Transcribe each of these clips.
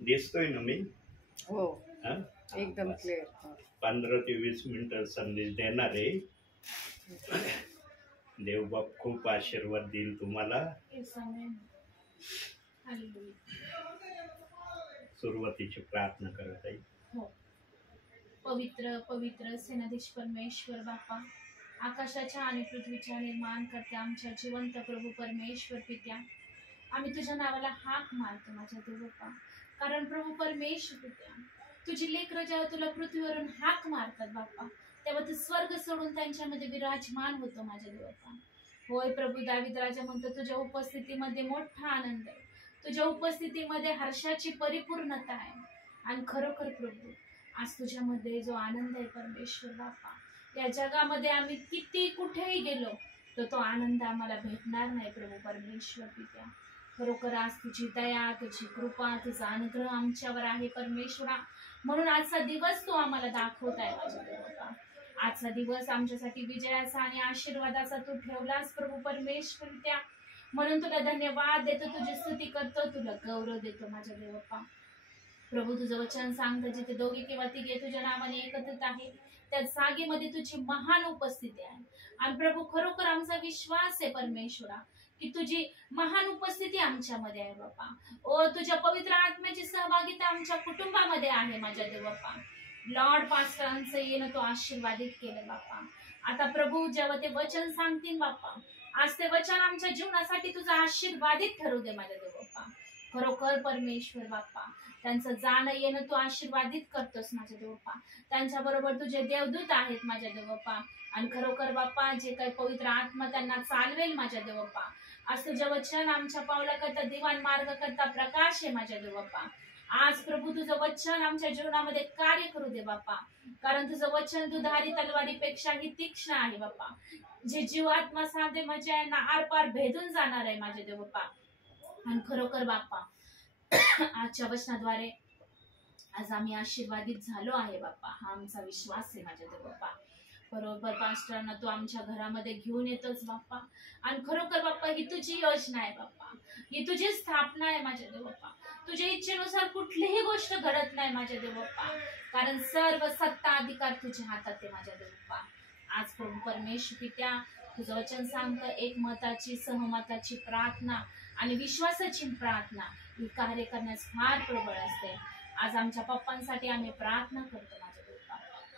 दिसतोय ना मी? हो, हा? एकदम बस. क्लिअर. 15 ते 20 मिनिटं संदेश देणार आहे. देवबाप खूप आशीर्वाद देईल तुम्हाला. सुरुवातीची प्रार्थना करत आहे. हो. पवित्र पवित्र सेनाधीश परमेश्वर बापा, आकाशाच्या आणि पृथ्वीच्या निर्माण करते आमच्या जिवंत प्रभू परमेश्वर पित्या, आम्ही तुझ्या नावाला हाक मारतो माझ्या देव बापा. कारण प्रभू परमेश्वर पित्या, तुझी लेकरं जेव्हा तुला पृथ्वीवरून हाक मारतात बाप्पा, तेव्हा ते स्वर्ग सोडून त्यांच्यामध्ये विराजमान होतो माझ्या देव बापा. होय प्रभू, दावीद राजा म्हणतो तुझ्या उपस्थितीमध्ये मोठा आनंद आहे, तुझ्या उपस्थितीमध्ये हर्षाची परिपूर्णता आहे. आणि खरोखर प्रभू, आज तुझ्यामध्ये जो आनंद आहे परमेश्वर बापा, या जगामध्ये आम्ही किती कुठेही गेलो तर तो आनंद आम्हाला भेटणार नाही प्रभू परमेश्वर पित्या. खरोखर आज तुझी दया, तुझी कृपा, तुझा अनुग्रह आमच्यावर आहे परमेश्वरा. म्हणून आजचा दिवस तू आम्हाला दाखवत आहे माझ्या देवा. आजचा दिवस आमच्यासाठी विजयाचा आणि आशीर्वादाचा तू ठेवलास प्रभू परमेश्वर पित्या. म्हणून तुला धन्यवाद देतो, तुझी स्तुती करतो, तुला गौरव देतो माझ्या देवा. प्रभू तुझं वचन सांगतं, जिथे दोघे किंवा तिघे तुझ्या नावाने एकत्रित आहे त्या जागेमध्ये तुझी महान उपस्थिती आहे. आणि प्रभू खरोखर आमचा विश्वास आहे परमेश्वरा की तुझी महान उपस्थिती आमच्यामध्ये आहे बाप्पा. ओ तुझ्या पवित्र आत्म्याची सहभागिता आमच्या कुटुंबामध्ये आहे माझ्या देव बाप्पा. लॉर्ड पास्टरांचं येणं तो आशीर्वादित केलं बाप्पा. आता प्रभू जेव्हा ते वचन सांगतील बाप्पा, आज ते वचन आमच्या जीवनासाठी तुझं आशीर्वादित ठरू दे माझ्या देव बाप्पा. खरोखर परमेश्वर बाप्पा, त्यांचं जाणं येणं तू आशीर्वादित करतोस माझ्या देव बाप्पा. त्यांच्या बरोबर तुझे देवदूत आहेत माझ्या देव बाप्पा. आणि खरोखर बाप्पा, जे काही पवित्र आत्मा त्यांना चालवेल माझ्या देव बाप्पा, आज तुझं वचन आमच्या पावलाकरता दिवाण मार्ग करता प्रकाश आहे माझ्या देव बाप्पा. आज प्रभू तुझं वचन आमच्या जीवनामध्ये कार्य करू दे बाप्पा. कारण तुझं वचन दुधारी तलवारीपेक्षाही तीक्ष्ण आहे बाप्पा, जे जीव आत्मा साधे माझ्या यांना आरपार भेदून जाणार आहे माझ्या देव बाप्पा. आणि खरोखर बाप्पा, आजच्या वचनाद्वारे आज आम्ही आशीर्वादित झालो आहे बाप्पा, हा आमचा विश्वास आहे माझ्या देव बाप्पा. बरोबर पास्टरांना तू आमच्या घरामध्ये घेऊन येतोस बाप्पा. आणि खरोखर बाप्पा, ही तुझी योजना आहे बाप्पा, ही तुझी स्थापना आहे माझ्या देव बाप्पा. तुझ्या इच्छेनुसार कुठलीही गोष्ट घडत नाही माझ्या देव बाप्पा, कारण सर्व सत्ता अधिकार तुझ्या हातात आहे माझ्या देव बाप्पा. आज प्रभू परमेश्वर पित्या, तुझं वचन सांगतं, एक मताची सहमताची प्रार्थना आणि विश्वासाची प्रार्थना ही कार्य करण्यास फार प्रबळ असते. आज आमच्या पप्पांसाठी आम्ही प्रार्थना करतो माझ्या देवा.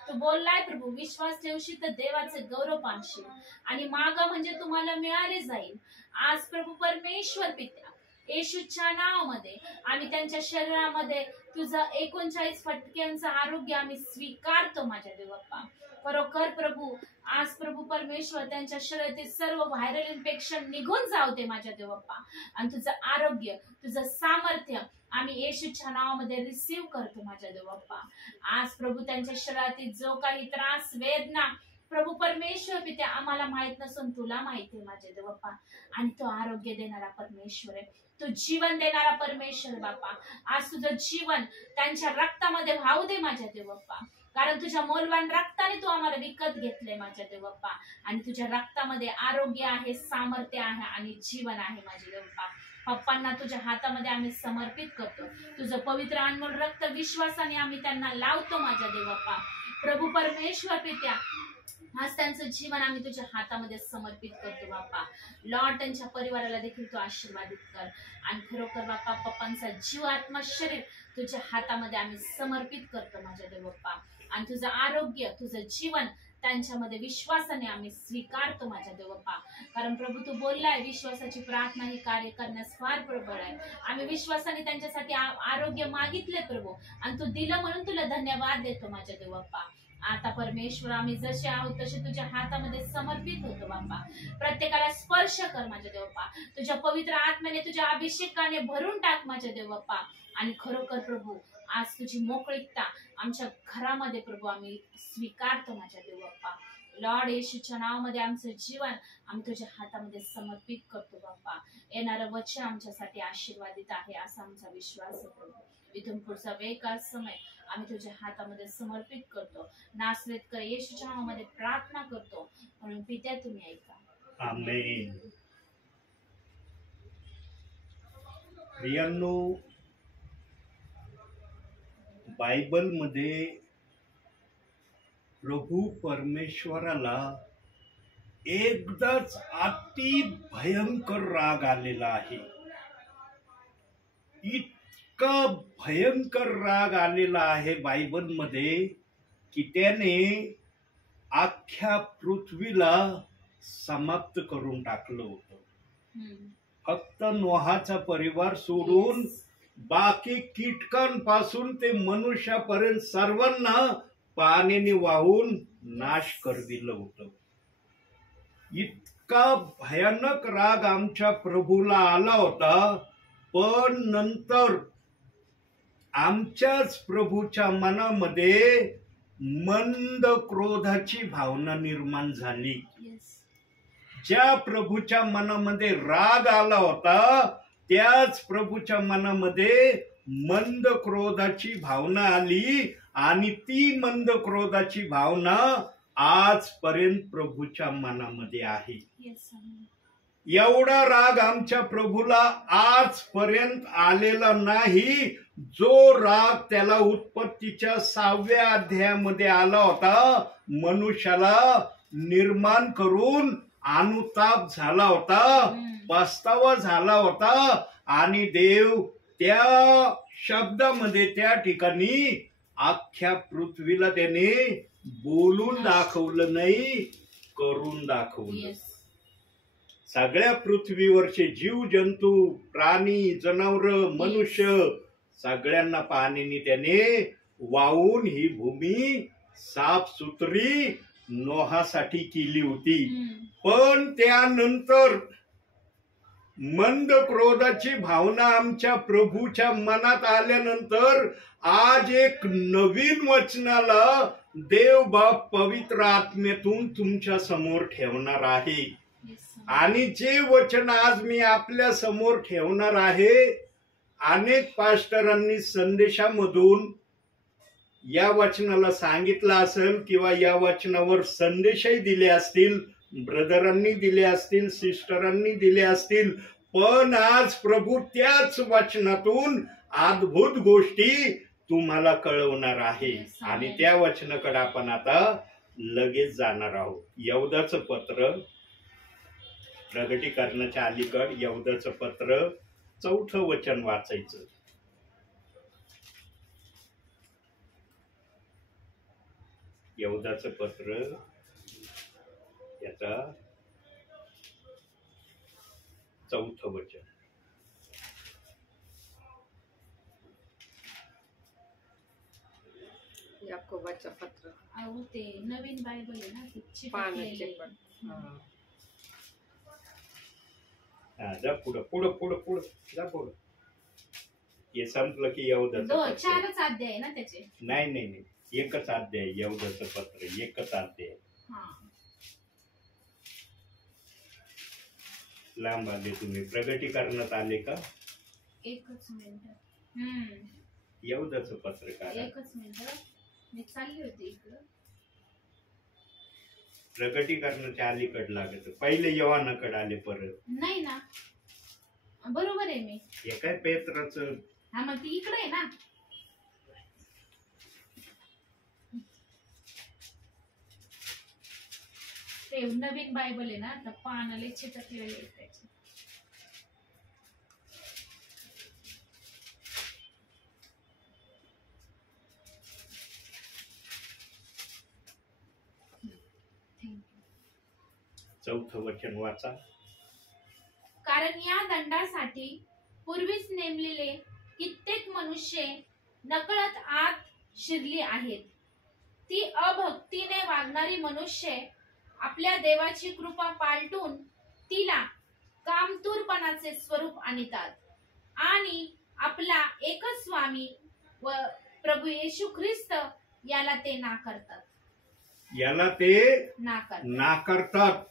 तू बोललाय प्रभू, विश्वास ठेवशी तर देवाचे गौरव पाहशील आणि मागा म्हणजे तुम्हाला मिळाले जाईल. आज प्रभू परमेश्वर पित्या, येशूच्या नावामध्ये आणि त्यांच्या शरीरामध्ये तुझं 39 फटक्यांचं आरोग्य आम्ही स्वीकारतो माझ्या देवा. खरोखर प्रभू, आज प्रभू परमेश्वर त्यांच्या शरीरातील सर्व व्हायरल इन्फेक्शन निघून जाऊ दे माझ्या देवप्पा. आणि तुझं आरोग्य, तुझं सामर्थ्य आम्ही येशूच्या नावामध्ये रिसीव करतो माझ्या देवप्पा. आज प्रभू त्यांच्या शरीरातील जो काही त्रास, वेदना प्रभू परमेश्वर पित्या आम्हाला माहित नसून तुला माहिती आहे माझे देवप्पा. आणि तो आरोग्य देणारा परमेश्वर आहे, तो जीवन देणारा परमेश्वर बाप्पा. आज तुझं जीवन त्यांच्या रक्तामध्ये वाहू दे माझ्या देवप्पा. कारण तुझ्या मौल्यवान रक्ताने तू आम्हाला विकत घेतलंय माझ्या देवप्पा. आणि तुझ्या रक्तामध्ये आरोग्य आहे, सामर्थ्य आहे आणि जीवन आहे माझे देवप्पा. पप्पांना तुझ्या हातामध्ये आम्ही समर्पित करतो. तुझं पवित्र अनमोल रक्त विश्वासाने आम्ही त्यांना लावतो माझ्या देवप्पा. प्रभू परमेश्वर पित्या, आज त्यांचं जीवन आम्ही तुझ्या हातामध्ये समर्पित करतो बाप्पा. लॉर्ड, त्यांच्या परिवाराला देखील तू आशीर्वादित कर. आणि खरोखर बाप्पा, पप्पांचा जीव, आत्मा, शरीर तुझ्या हातामध्ये आम्ही समर्पित करतो माझ्या देवप्पा. आणि तुझं आरोग्य, तुझं जीवन त्यांच्यामध्ये विश्वासाने आम्ही स्वीकारतो माझ्या देवप्पा. कारण प्रभू तू बोललाय, विश्वासाची प्रार्थना ही कार्य करण्यास फार प्रबळ आहे. आम्ही विश्वासाने त्यांच्यासाठी आरोग्य मागितले प्रभू, आणि तू दिलं म्हणून तुला धन्यवाद देतो माझ्या देवप्पा. आता परमेश्वर, आम्ही जसे आहोत तसे तुझ्या हातामध्ये समर्पित होतो बाप्पा. प्रत्येकाला स्पर्श कर माझ्या देवप्पा. तुझ्या पवित्र आत्म्याने, तुझ्या अभिषेकाने भरून टाक माझ्या देवप्पा. आणि खरोखर प्रभू, आज तुझी मोकळीकता आमच्या घरामध्ये प्रभू आम्ही स्वीकारतो माझ्या देवप्पा. लॉर्ड, येशूच्या नावामध्ये आमचं जीवन आम्ही तुझ्या हातामध्ये समर्पित करतो बाप्पा. येणारं वचन आमच्यासाठी आशीर्वादित आहे असा आमचा विश्वास आहे प्रभू. इथून पुढचा वेळ समय आम्ही तुझ्या हातामध्ये समर्पित करतो. नासरेत येशूच्या नावामध्ये प्रार्थना करतो, म्हणून पित्या तुम्ही ऐका. आमेन. प्रियांनो, बायबलमध्ये प्रभू परमेश्वराला एकदाच अति भयंकर राग आलेला आहे. इतका भयंकर राग आलेला आहे बायबलमध्ये की त्याने अख्ख्या पृथ्वीला समाप्त करून टाकलं होतं. फक्त नोहाचा परिवार सोडून बाकी कीटकांपासून ते मनुष्यापर्यंत सर्वांना पाण्याने वाहून नाश कर दिलं होतं. इतका भयानक राग आमच्या प्रभूला आला होता. पण नंतर आमच्याच प्रभूच्या मनामध्ये मंद क्रोधाची भावना निर्माण झाली. ज्या प्रभूच्या मनामध्ये राग आला होता त्याच प्रभूच्या मनामध्ये मंद क्रोधाची भावना आली आणि ती मंद क्रोधाची भावना आजपर्यंत प्रभूच्या मनामध्ये आहे. एवढा राग आमच्या प्रभूला आजपर्यंत आलेला नाही जो राग त्याला उत्पत्तीच्या 6व्या अध्यायामध्ये आला होता. मनुष्याला निर्माण करून अनुताप झाला होता, पस्तावा झाला होता आणि देव त्या शब्दामध्ये त्या ठिकाणी अख्ख्या पृथ्वीला त्याने बोलून दाखवलं नाही, करून दाखवलं. सगळ्या पृथ्वीवरचे जीव जंतू, प्राणी, जनावर, मनुष्य सगळ्यांना पाण्याने त्याने वाहून ही भूमी साफसुथरी नोहासाठी केली होती. पण त्यानंतर मंद क्रोधाची भावना आमच्या प्रभूच्या मनात आल्यानंतर आज एक नवीन वचनाला देव बाप पवित्र आत्मेतून तुमच्या समोर ठेवणार आहे. आणि जे वचन आज मी आपल्या समोर ठेवणार आहे, अनेक पास्टरांनी संदेशामधून या वचनाला सांगितलं असेल किंवा या वचनावर संदेशही दिले असतील, ब्रदरांनी दिले असतील, सिस्टरांनी दिले असतील. पण आज प्रभू त्याच वचनातून अद्भुत गोष्टी तुम्हाला कळवणार आहे आणि त्या वचनाकडे आपण आता लगेच जाणार आहोत. यहूदाचं पत्र, प्रगटीकरणाच्या अलीकड यहूदाचं पत्र 4थं वचन वाचायचं. यहूदाचं पत्र याचा 4थं वचन. याकोबाचं पत्र. अहो ते नवीन बायबल आहे ना, ती पाण्याचे पण. जा पुढं पुढं पुढं पुढं जा पुढं. हे संपलं की यहूदाचं पत्र. 4च अध्याय आहे ना त्याचे. नाही नाही नाही, एकच अध्याय यहूदाचं पत्र, एकच अध्याय. लांब आले तुम्ही, प्रगटीकरणात आले का? एकच मिनिट. यहूदाचं पत्र काय? एकच मिनिट, मी चालली होती इकडं. प्रगटीकरणाच्या अलीकड लागत, पहिले योहानाकडे आले परत. नाही ना, बरोबर आहे मी. हे काय पेत्राचं? हा मग ती इकडे आहे ना. ते नवीन बायबल आहे ना, तर पानाले चिटकलेले आहेत त्याचे. चौथं वचन वाचा. कारण या दंडासाठी पूर्वीच नेमलेले कित्येक मनुष्य नकळत आत शिरली आहेत. ती अभक्तीने वागणारी मनुष्य आपल्या देवाची कृपा पालटून तिला कामतूरपणाचे स्वरूप आणतात आणि आपला एकच स्वामी व प्रभू येशू ख्रिस्त याला ते नाकारतात. याला ते नाकारतात.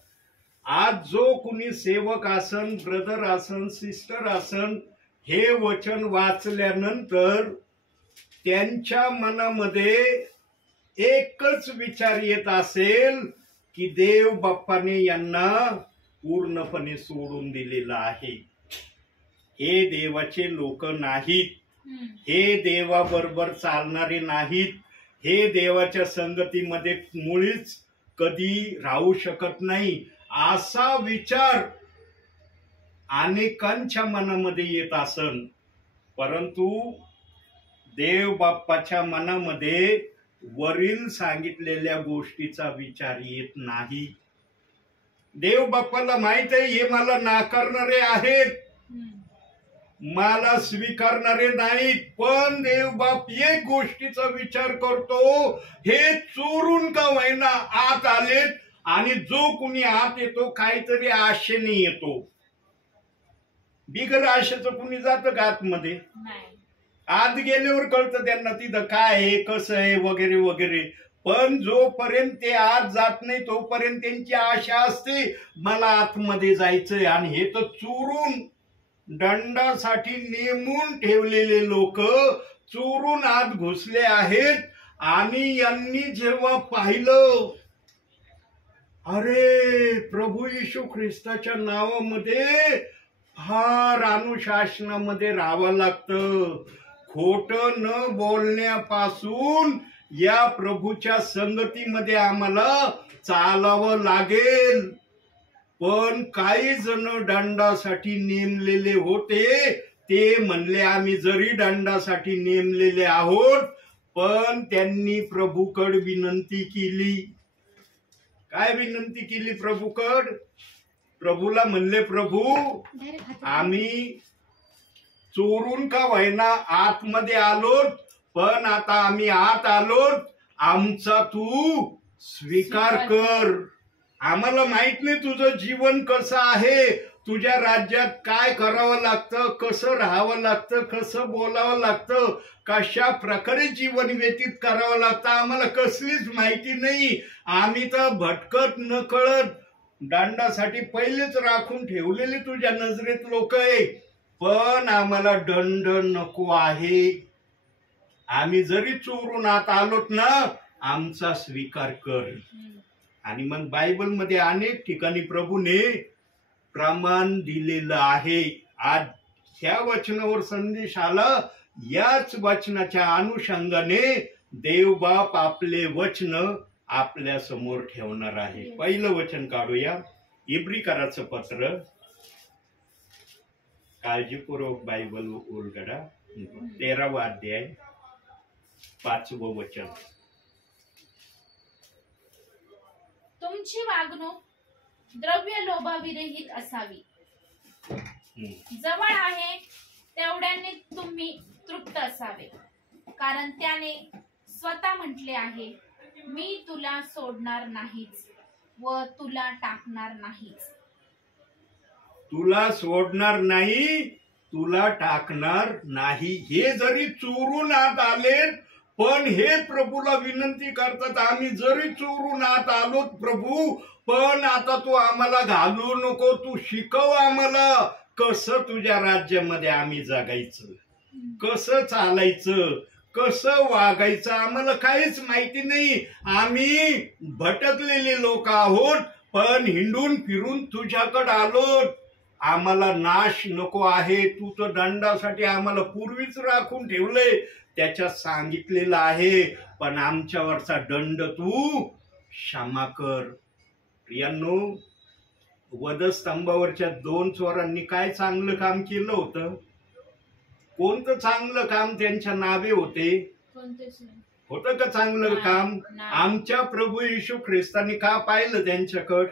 आज जो कुणी सेवक असन, ब्रदर असन, सिस्टर असन, हे वचन वाचल्यानंतर त्यांच्या मनामध्ये एकच विचार येत असेल की देव बाप्पाने यांना पूर्णपणे सोडून दिलेलं आहे, हे देवाचे लोक नाहीत. हे देवाबरोबर चालणारे नाहीत, हे देवाच्या संगतीमध्ये मुळीच कधी राहू शकत नाही, असा विचार अनेकांच्या मनामध्ये येत असन. परंतु देव बाप्पाच्या मनामध्ये वरील सांगितलेल्या गोष्टीचा विचार येत नाही. देव बाप्पाला माहित आहे हे मला नाकारणारे आहेत, मला स्वीकारणारे नाहीत, पण देव बाप एक गोष्टीचा विचार करतो, हे चोरून का होईना आत आलेत आणि जो कुणी आत येतो काहीतरी आशेने येतो. बिगर आशेचं कुणी जातं का आतमध्ये? आत गेल्यावर कळतं त्यांना तिथं काय आहे, कसं आहे, वगैरे वगैरे. पण जोपर्यंत ते आत जात नाही तोपर्यंत त्यांची आशा असते मला आतमध्ये जायचंय. आणि हे तर चोरून दंडासाठी नेमून ठेवलेले लोक चोरून आत घुसले आहेत. आणि यांनी जेव्हा पाहिलं, अरे प्रभू येशू ख्रिस्ताच्या नावामध्ये फार अनुशासनामध्ये राहावं लागतं, खोटं न बोलण्यापासून या प्रभूच्या संगतीमध्ये आम्हाला चालावं लागेल. पण काही जण दंडासाठी नेमलेले होते, ते म्हणले आम्ही जरी दंडासाठी नेमलेले आहोत, पण त्यांनी प्रभूकड विनंती केली. काय विनंती केली प्रभूकड? प्रभूला म्हणले, प्रभू आम्ही चोरून का होईना आतमध्ये आलोत, पण आता आम्ही आत आलोत, आमचा तू स्वीकार कर. आम्हाला माहित नाही तुझं जीवन कसं आहे, तुझ्या राज्यात काय करावं लागतं, कसं राहावं लागतं, कसं बोलावं लागतं, कशा प्रकारे जीवन व्यतीत करावं लागतं, आम्हाला कसलीच माहिती नाही. आम्ही तर भटकत न कळत दंडासाठी पहिलेच राखून ठेवलेले तुझ्या नजरेत लोक आहे, पण आम्हाला दंड नको आहे. आम्ही जरी चोरून आत आलोत ना, आमचा स्वीकार कर. आणि मग बायबलमध्ये अनेक ठिकाणी प्रभूने प्रमाण दिलेलं आहे. आज ह्या वचनावर संदेश आला, याच वचनाच्या अनुषंगाने देवबाप आपले वचन आपल्या समोर ठेवणार आहे. पहिलं वचन काढूया, इब्रिकराचं पत्र, काळजीपूर्वक बायबल उलगडा, 13वा अध्याय 5वं वचन. तुमची वागणूक द्रव्य लोभाविरहित असावी, जवळ आहे तेवढ्याने तुम्ही तृप्त असावे, कारण त्याने स्वतः म्हटले आहे, मी तुला सोडणार नाहीच व तुला टाकणार नाहीच. तुला सोडणार नाही, तुला टाकणार नाही. हे जरी चोरून आत आले, पण हे प्रभूला विनंती करतात, आम्ही जरी चोरून आत आलो प्रभू, पण आता तू आम्हाला घालू नको, तू शिकव आम्हाला कसं तुझ्या राज्यामध्ये आम्ही जगायचं, कसं चालायचं, कसं वागायचं. आम्हाला काहीच माहिती नाही, आम्ही भटकलेले लोक आहोत, पण हिंडून फिरून तुझ्याकडे आलो. आम्हाला नाश नको आहे, तू तर दंडासाठी आम्हाला पूर्वीच राखून ठेवले, त्याच्यात सांगितलेलं आहे, पण आमच्यावरचा दंड तू क्षमा कर. प्रियांनो, वधस्तंभावरच्या 2 चोरांनी काय चांगलं काम केलं होतं? कोणतं चांगलं काम त्यांच्या नावे होते? होतं का चांगलं काम? आमच्या प्रभू येशू ख्रिस्तानी का पाहिलं त्यांच्याकडं?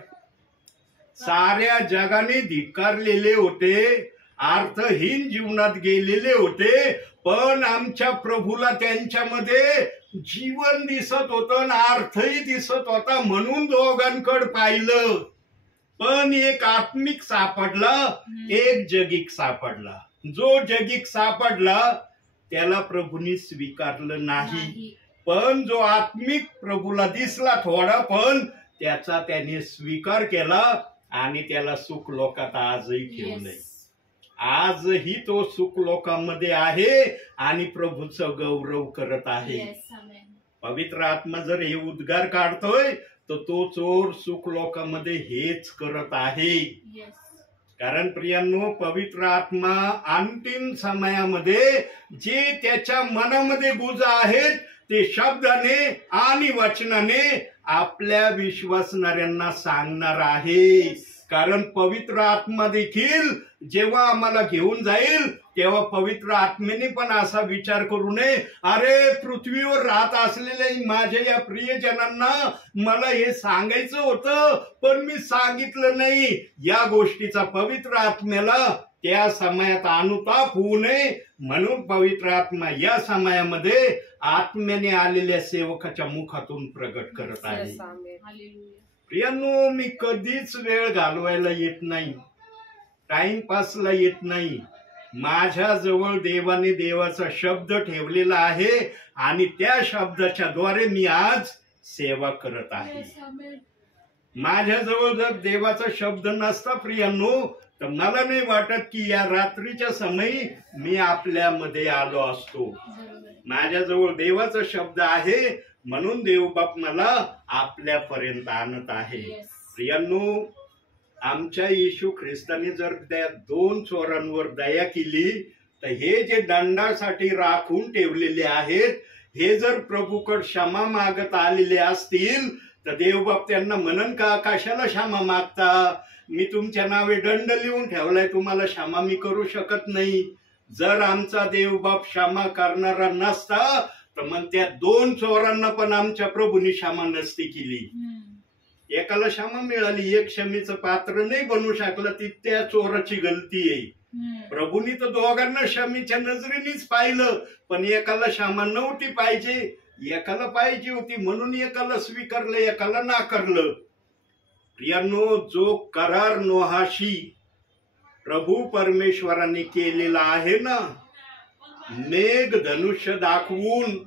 साऱ्या जगाने धिक्कारलेले होते, अर्थहीन जीवनात गेलेले होते, पण आमच्या प्रभूला त्यांच्यामध्ये जीवन दिसत होतं आणि अर्थही दिसत होता, म्हणून दोघांकडे पाहिलं. पण एक आत्मिक सापडला, एक जगिक सापडला. जो जगिक सापडला त्याला प्रभूंनी स्वीकारलं नाही, पण जो आत्मिक प्रभूला दिसला थोडा, पण त्याचा त्याने स्वीकार केला आणि त्याला सुख लोकात आजही ठेवलंय. आजही तो सुख लोकांमध्ये आहे आणि प्रभूचं गौरव करत आहे. पवित्र आत्मा जर हे उद्गार काढतोय तर तो चोर सुख लोकांमध्ये हेच करत आहे. कारण प्रियांनो, पवित्र आत्मा अंतिम समयामध्ये जे त्याच्या मनामध्ये गुज आहेत ते शब्दाने आणि वचनाने आपल्या विश्वासणाऱ्यांना सांगणार आहे. कारण पवित्र आत्मा देखील जेव्हा आम्हाला घेऊन जाईल तेव्हा पवित्र आत्मेने पण असा विचार करू नये, अरे पृथ्वीवर राहत असलेल्या माझ्या या प्रियजनांना मला हे सांगायचं होतं पण मी सांगितलं नाही. या गोष्टीचा पवित्र आत्म्याला त्या समयात अनुताप होऊ नये म्हणून पवित्र आत्मा या समयामध्ये आत्म्याने आलेल्या सेवकाच्या मुखातून प्रगट करत आहे. प्रियांनो, मी कधीच वेळ घालवायला येत नाही, टाइमपासला येत नाही. माझ्या जवळ देवाने देवाचा शब्द ठेवलेला आहे आणि त्या शब्दाच्या द्वारे मी आज सेवा करत आहे. माझ्याजवळ जर देवाचा शब्द नसता प्रियांनो तर मला नाही वाटत की या रात्रीच्या समयी मी आपल्यामध्ये आलो असतो. माझ्याजवळ देवाचा शब्द आहे म्हणून देवबाप मला आपल्यापर्यंत आणत आहे. प्रियांनो, आमच्या येशू ख्रिस्ताने जर त्या 2 चोरांवर दया केली तर हे जे दंडासाठी राखून ठेवलेले आहेत हे जर प्रभूकडे क्षमा मागत आलेले असतील तर देवबाप त्यांना म्हणन का, कशाला क्षमा मागता? मी तुमच्या नावे दंड लिहून ठेवलाय, तुम्हाला क्षमा मी करू शकत नाही. जर आमचा देवबाप क्षमा करणारा नसता तर मग त्या 2 चोरांना पण आमच्या प्रभूंनी क्षमा नसती केली. एकाला क्षमा मिळाली, एक क्षमेचं पात्र नाही बनू शकला, ती त्या चोराची गलती आहे. प्रभूंनी तर दोघांना क्षमेच्या नजरेनेच पाहिलं पण एकाला क्षमा नव्हती पाहिजे, एकाला पाहिजे होती म्हणून एकाला स्वीकारलं एकाला नाकारलं. प्रियांनो, जो करार नोहाशी प्रभू परमेश्वराने केलेला आहे ना, मेघ धनुष्य दाखवून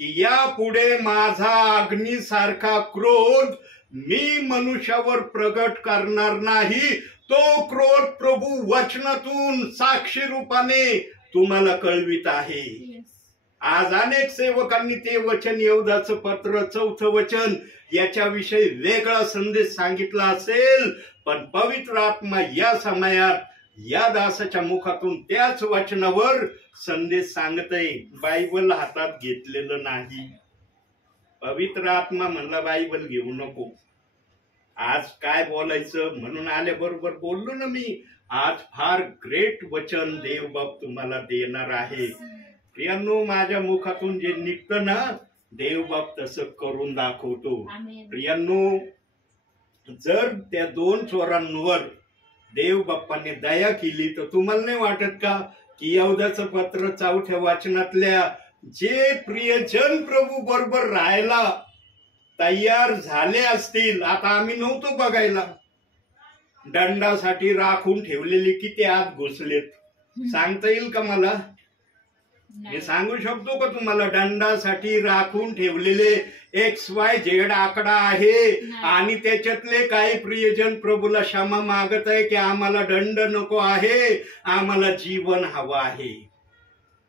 की यापुढे माझा अग्नीसारखा क्रोध मी मनुष्यावर प्रगट करणार नाही, तो क्रोध प्रभू वचनातून साक्षी रूपाने तुम्हाला कळवित आहे. आज अनेक सेवकांनी ते वचन, यहूदाचं पत्र 4थं वचन याच्याविषयी वेगळा संदेश सांगितला असेल पण पवित्र आत्मा या समयात या दासाच्या मुखातून त्याच वचनावर संदेश सांगतय. बायबल हातात घेतलेलं नाही. पवित्र आत्मा म्हणला बायबल घेऊ नको. आज काय बोलायचं म्हणून आल्याबरोबर बोललो ना मी. आज फार ग्रेट वचन देवबाप तुम्हाला देणार आहे. प्रियांनो, माझ्या मुखातून जे निघतं ना देवबाप तसं करून दाखवतो. प्रियांनो, जर त्या 2 चोरांवर देवबाप्पाने दया केली तर तुम्हाला नाही वाटत का की यहूदाचं पत्र 4थ्या वाचनातल्या जे प्रियजन प्रभू बरोबर राहायला तयार झाले असतील, आता आम्ही नव्हतो बघायला, दंडासाठी राखून ठेवलेले किती आत घुसलेत सांगता येईल का मला? मी सांगू शकतो का तुम्हाला? दंडासाठी राखून ठेवलेले XYZ आकडा आहे आणि त्याच्यातले काही प्रियजन प्रभूला क्षमा मागत आहे की आम्हाला दंड नको आहे, आम्हाला जीवन हवं आहे.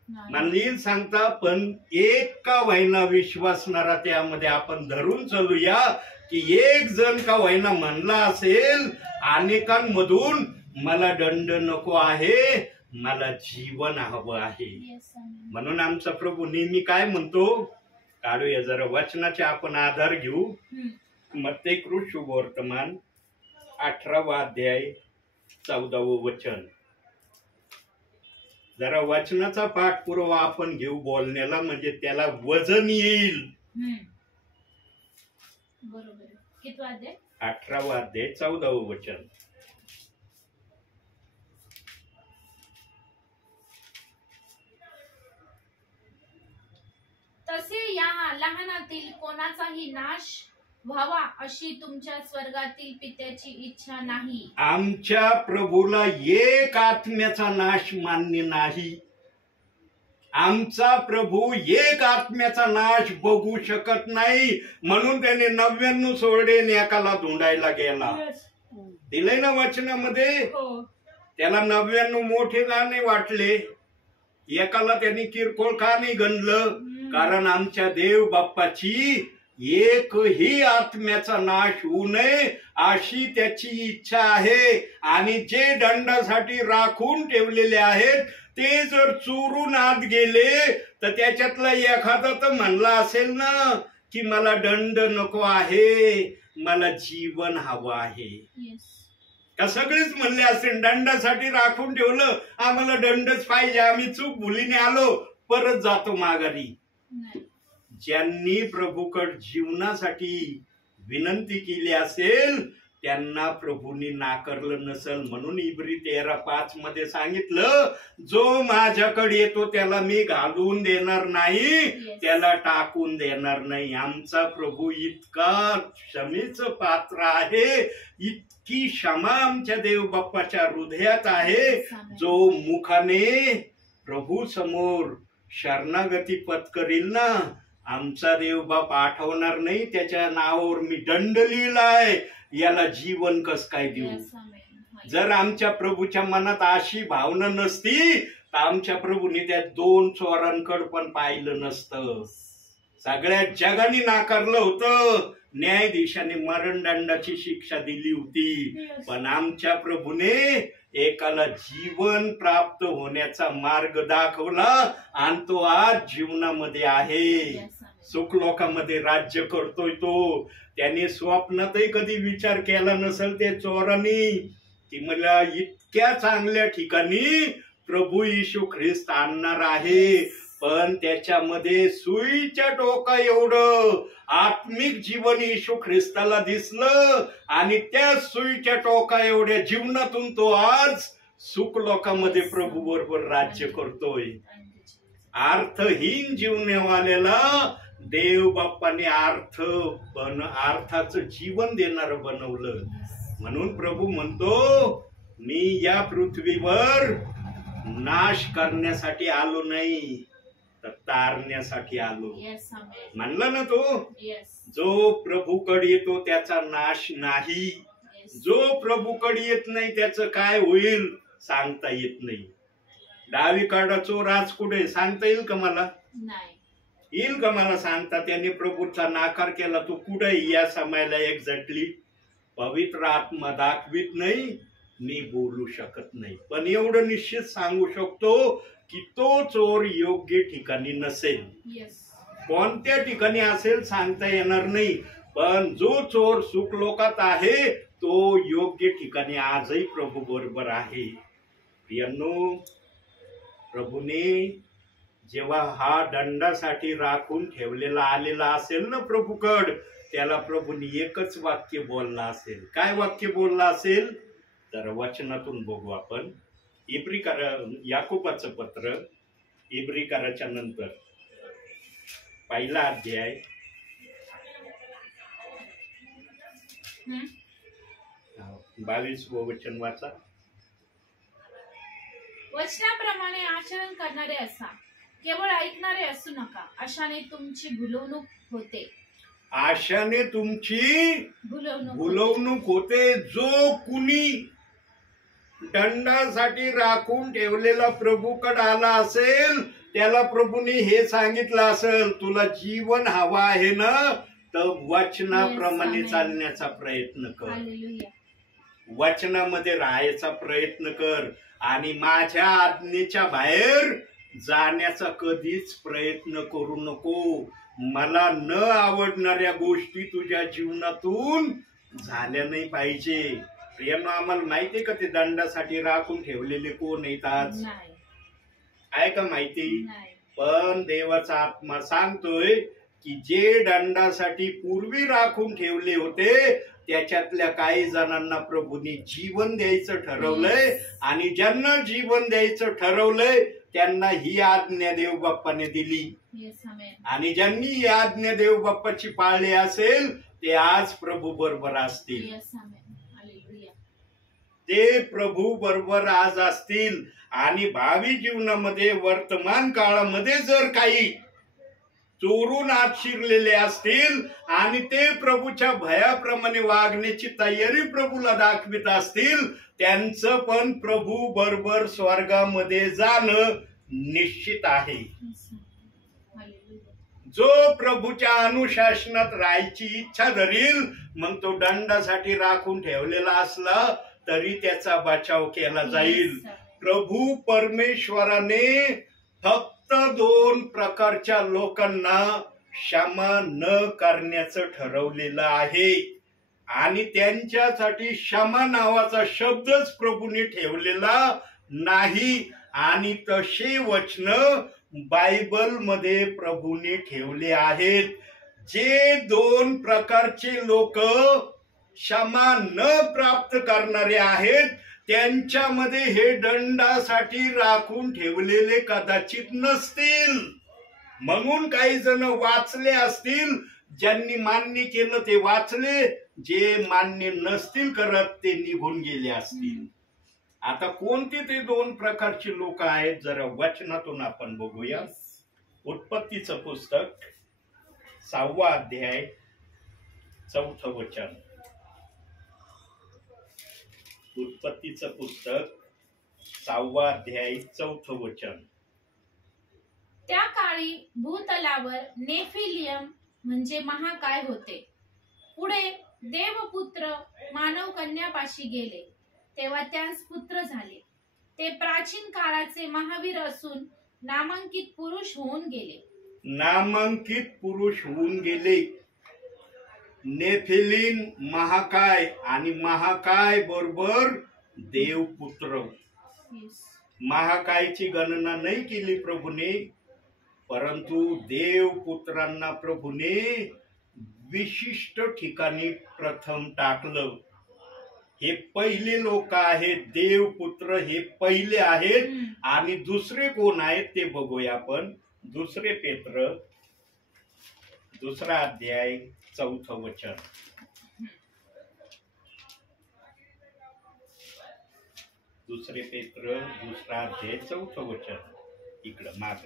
मला सांगता पण एक का व्हायना विश्वासणारा त्यामध्ये आपण धरून चालूया की एक जण का व्हायना म्हणला असेल अनेकांमधून मला दंड नको आहे, मला जीवन हवं आहे. म्हणून आमचा प्रभू नेहमी काय म्हणतो, काढूया जरा वचनाचे आपण आधार घेऊ. मत्ते शुभवर्तमान 18वा अध्याय 14वं वचन. जरा वचनाचा पाठपुरावा आपण घेऊ बोलण्याला, म्हणजे त्याला वजन येईल. बरोबर. कितवा अध्याय? 18वा अध्याय 14वं वचन. तसे या लहानातील कोणाचाही नाश व्हावा अशी तुमच्या स्वर्गातील पित्याची इच्छा नाही. आमच्या प्रभूला एक आत्म्याचा नाश मान्य नाही. आमचा प्रभू एक आत्म्याचा नाश बघू शकत नाही म्हणून त्याने 99 सोडे एकाला धुंडायला गेला. दिलंय ना वचनामध्ये. त्याला 99 मोठे का नाही वाटले, एकाला त्यांनी किरकोळ का नाही गणलं? कारण आमच्या देव बाप्पाची एकही आत्म्याचा नाश होऊ नये अशी त्याची इच्छा आहे. आणि जे दंडासाठी राखून ठेवलेले आहेत ते जर चोरून आत गेले तर त्याच्यातला एखादा तर म्हणला असेल ना की मला दंड नको आहे, मला जीवन हवं आहे. का सगळेच म्हणले असेल दंडासाठी राखून ठेवलं, आम्हाला दंडच पाहिजे, आम्ही चूक भुलीने आलो, परत जातो माघारी. ज्यांनी प्रभूकडे जीवनासाठी विनंती केली असेल त्यांना प्रभूंनी नाकारलं नसल. म्हणून इब्री 13:5 मध्ये सांगितलं, जो माझ्याकडे येतो त्याला मी घालून देणार नाही, त्याला टाकून देणार नाही. आमचा प्रभू इतका क्षमेचं पात्र आहे, इतकी क्षमा आमच्या देव बाप्पाच्या हृदयात आहे. जो मुखाने प्रभू समोर शरणागती पत्करील ना, आमचा देव बाप आठवणार नाही त्याच्या नावावर मी दंड लिहिलाय, याला जीवन कस काय देऊ. जर आमच्या प्रभूच्या मनात अशी भावना नसती तर आमच्या प्रभूने त्या 2 चोरांकडे पण पाहिलं नसतं. सगळ्या जगाने नाकारलं होतं, न्यायाधीशाने मरणदंडाची शिक्षा दिली होती, पण आमच्या प्रभूने एकाला जीवन प्राप्त होण्याचा मार्ग दाखवला आणि तो आज जीवनामध्ये आहे. सुख लोकांमध्ये राज्य करतोय तो. त्याने स्वप्नातही कधी विचार केला नसेल ते चोरांनी की मला इतक्या चांगल्या ठिकाणी प्रभू येशू ख्रिस्त आणणार आहे, पण त्याच्यामध्ये सुईच्या टोका एवढं आत्मिक जीवन येशू ख्रिस्ताला दिसलं आणि त्या सुईच्या टोका एवढ्या जीवनातून तो आज सुख लोकांमध्ये प्रभू बरोबर राज्य करतोय. अर्थहीन जीवनवाल्याला देव बाप्पाने अर्थाचं जीवन देणारं बनवलं. म्हणून प्रभू म्हणतो, मी या पृथ्वीवर नाश करण्यासाठी आलो नाही तर तारण्यासाठी आलो. म्हणला ना तो, जो प्रभूकडे येतो त्याचा नाश नाही, जो प्रभूकडे येत नाही त्याचं काय होईल सांगता येत नाही. डावीकडा चोर आज कुठे सांगता येईल का मला? येईल का मला सांगता? त्याने प्रभूचा नाकार केला, तो कुठे या समयाला एक्झॅक्टली पवित्र आत्मा दाखवित नाही, मी बोलू शकत नाही. पण एवढं निश्चित सांगू शकतो की तो चोर योग्य ठिकाणी नसेल. कोणत्या ठिकाणी असेल सांगता येणार नाही, पण जो चोर सुख लोकात आहे तो योग्य ठिकाणी आजही प्रभू बरोबर आहे. प्रियांनो, प्रभूने जेव्हा हा दंडासाठी राखून ठेवलेला आलेला असेल ना प्रभूकड, त्याला प्रभूने एकच वाक्य बोलला असेल. काय वाक्य बोलला असेल तर वचनातून बघू आपण. याकोबाचं पत्र इब्रिकाराच्या नंतर 1 अध्याय 22 वचन वाचा. वचनाप्रमाणे आचरण करणारे असा, केवळ ऐकणारे असू नका, अशाने तुमची भुलवणूक होते. आशाने तुमची भुलवणूक होते. जो कुणी दंडासाठी राखून ठेवलेला प्रभूकडे आला असेल त्याला प्रभूने हे सांगितलं असेल, तुला जीवन हवा आहे ना तर वचनाप्रमाणे चालण्याचा प्रयत्न कर, वचनामध्ये राहायचा प्रयत्न कर आणि माझ्या आज्ञेच्या बाहेर जाण्याचा कधीच प्रयत्न करू नको. मला न आवडणाऱ्या गोष्टी तुझ्या जीवनातून झाल्या नाही पाहिजे. प्रियांनो, आम्हाला माहितीये का ते दंडासाठी राखून ठेवलेले कोण आहेत आज? आहे का माहिती? पण देवाचा आत्मा सांगतोय की जे दंडासाठी पूर्वी राखून ठेवले होते त्याच्यातल्या काही जणांना प्रभूंनी जीवन द्यायचं ठरवलंय आणि ज्यांना जीवन द्यायचं ठरवलंय त्यांना ही आज्ञा देव बाप्पाने दिली. आणि ज्यांनी ही आज्ञा देव बाप्पाची पाळली असेल ते आज प्रभू बरोबर असतील. ते प्रभू बरोबर आज असतील. आणि भावी जीवनामध्ये वर्तमान काळामध्ये जर काही चोरून आत शिरलेले असतील आणि ते प्रभूच्या भयाप्रमाणे वागण्याची तयारी प्रभूला दाखवित असतील, त्यांचं पण प्रभू बरोबर स्वर्गामध्ये जाणं निश्चित आहे. जो प्रभूच्या अनुशासनात राहायची इच्छा धरील मग तो दंडासाठी राखून ठेवलेला असला तरी त्याचा बचाव केला जाईल. प्रभू परमेश्वराने फक्त 2 प्रकारच्या लोकांना क्षमा न करण्याचं ठरवलेलं आहे आणि त्यांच्यासाठी क्षमा नावाचा शब्दच प्रभूने ठेवलेला नाही आणि तसे वचन बायबल मध्ये प्रभूने ठेवले आहेत. जे 2 प्रकारचे लोक क्षमा न प्राप्त करणारे आहेत त्यांच्यामध्ये हे दंडासाठी राखून ठेवलेले कदाचित नसतील. म्हणून काही जण वाचले असतील, ज्यांनी मान्य केलं ते वाचले, जे मान्य नसतील करत ते निघून गेले असतील. आता कोणते ते 2 प्रकारचे लोक आहेत जरा वचनातून आपण बघूया. उत्पत्तीचं पुस्तक 6वा अध्याय 4थं वचन. उत्पत्तीचं पुस्तक 6वा अध्याय 4थं वचन. त्या काळी भूतलावर नेफिलियम म्हणजे महाकाय होते. पुढे देवपुत्र मानव कन्यापाशी गेले तेव्हा त्यास पुत्र झाले. ते प्राचीन काळाचे महावीर असून नामांकित पुरुष होऊन गेले. नामांकित पुरुष होऊन गेले. नेफिलीम महाकाय आणि महाकाय बरोबर देवपुत्र. महाकायची गणना नाही केली प्रभूने, परंतु देवपुत्रांना प्रभूने विशिष्ट ठिकाणी प्रथम टाकलं. हे पहिले लोक आहेत, देवपुत्र हे पहिले आहेत. आणि दुसरे कोण आहेत ते बघूया आपण. 2 पेत्र 2रा अध्याय 4थं वचन. 2 पेत्र 2रा अध्याय 4थं वचन. इकडं माग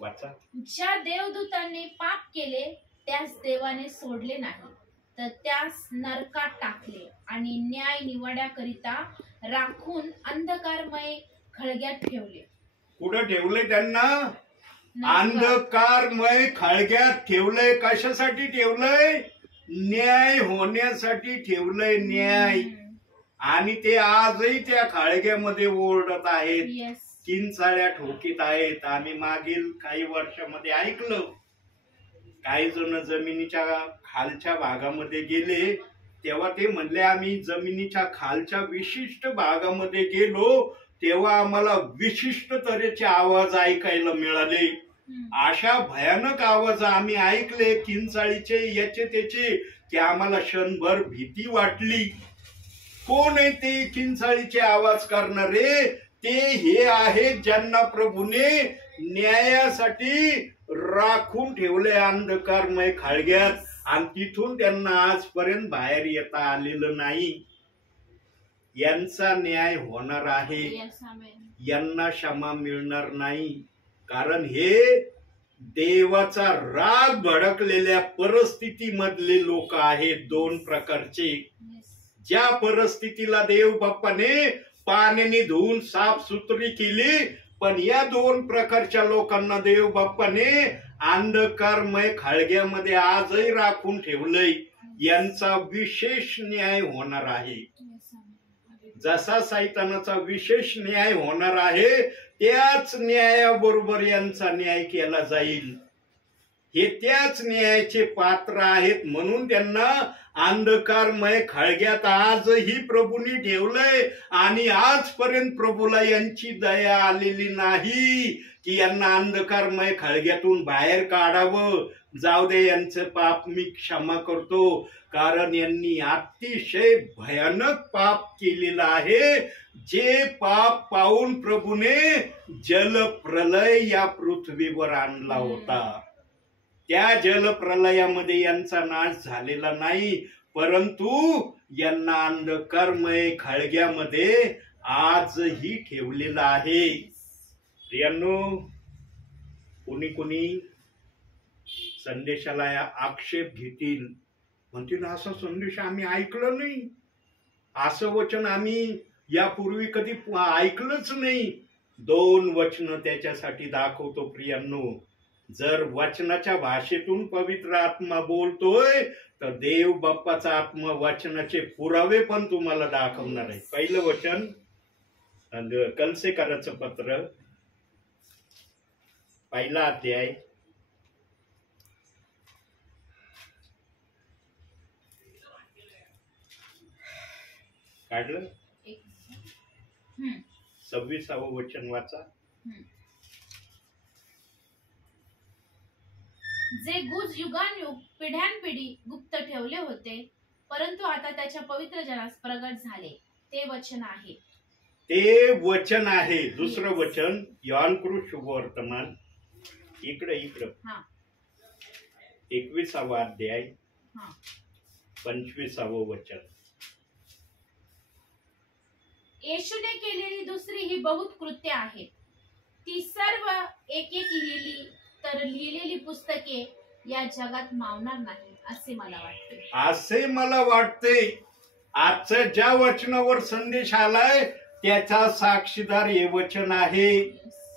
वाचा. ज्या देवदूतांनी पाप केले त्यास देवाने सोडले नाही, तर त्यास नरकात टाकले आणि न्याय निवड्याकरिता राखून अंधकारमय खळग्यात ठेवले. कुठं ठेवले त्यांना? अंधकारमय खळग्यात ठेवलंय. कशासाठी ठेवलंय? न्याय होण्यासाठी ठेवलंय. न्याय. आणि ते आजही त्या खळग्यामध्ये ओरडत आहेत, किंचाळ्या ठोकीत आहेत. आम्ही मागील काही वर्षामध्ये ऐकलं, काही जण जमिनीच्या खालच्या भागामध्ये गेले तेव्हा ते म्हणले आम्ही जमिनीच्या खालच्या विशिष्ट भागामध्ये गेलो तेव्हा आम्हाला विशिष्ट तऱ्हेचे आवाज ऐकायला मिळाले. अशा भयानक आवाज आम्ही ऐकले किंचाळीचे, याचे त्याचे, की आम्हाला क्षणभर भीती वाटली. कोण आहे ते किंचाळीचे आवाज करणारे? ते हे आहेत ज्यांना प्रभूने न्यायासाठी राखून ठेवले अंधकारमय खळग्यात, आणि तिथून त्यांना आजपर्यंत बाहेर येता आलेलं नाही. यांचा न्याय होणार आहे. यांना क्षमा मिळणार नाही, कारण हे देवाचा राग भडकलेल्या परिस्थितीमधले लोक आहेत. 2 प्रकारचे. ज्या परिस्थितीला देव बाप्पाने पाण्याने धुवून साफ सुथरी केली, पण या 2 प्रकारच्या लोकांना देव बाप्पाने अंधकारमय खळग्यामध्ये आजही राखून ठेवलंय. यांचा विशेष न्याय होणार आहे. जसा सैतानाचा विशेष न्याय होणार आहे त्याच न्यायाबरोबर यांचा न्याय केला जाईल. हे त्याच न्यायाचे पात्र आहेत, म्हणून त्यांना अंधकारमय खळग्यात आजही प्रभूंनी ठेवलंय. आणि आजपर्यंत प्रभूला यांची दया आलेली नाही की यांना अंधकारमय खळग्यातून बाहेर काढावं. जाऊ दे, यांचं पाप मी क्षमा करतो, कारण यांनी अतिशय भयानक पाप केलेलं आहे. जे पाप पाहून प्रभूने जलप्रलय या पृथ्वीवर आणला होता. त्या जलप्रलयामध्ये यांचा नाश झालेला नाही, परंतु यांना अंधकारमय खळग्यामध्ये आजही ठेवलेला आहे. प्रियांनो, कोणी संदेशाला आक्षेप घेतील, म्हणतील असा संदेश आम्ही ऐकलं नाही, असं वचन आम्ही यापूर्वी कधी ऐकलंच नाही. 2 वचन त्याच्यासाठी दाखवतो प्रियांनो. जर वचनाच्या भाषेतून पवित्र आत्मा बोलतोय तर देव बाप्पाचा आत्मा वचनाचे पुरावे पण तुम्हाला दाखवणार आहे. पहिलं वचन कलसेकराचं पत्र, 1 अध्याय, काढलं 26वं वचन वाचा. जे गुज युगानुयुग पिढ्यानपिढी गुप्त ठेवले होते, परंतु आता त्याच्या पवित्र जनास प्रगट झाले, ते वचन आहे. ते वचन आहे. दुसरं वचन योहानकृत शुभवर्तमान, इकडे 21वा अध्याय, 25वं वचन. येशूने केलेली दुसरी ही बहुत कृत्य आहेत, ती सर्व एक एक लिहिली तर लिहिलेली पुस्तके या जगात मावणार नाही, असे मला वाटते. आजच्या ज्या वचनावर संदेश आलाय त्याचा साक्षीदार हे वचन आहे.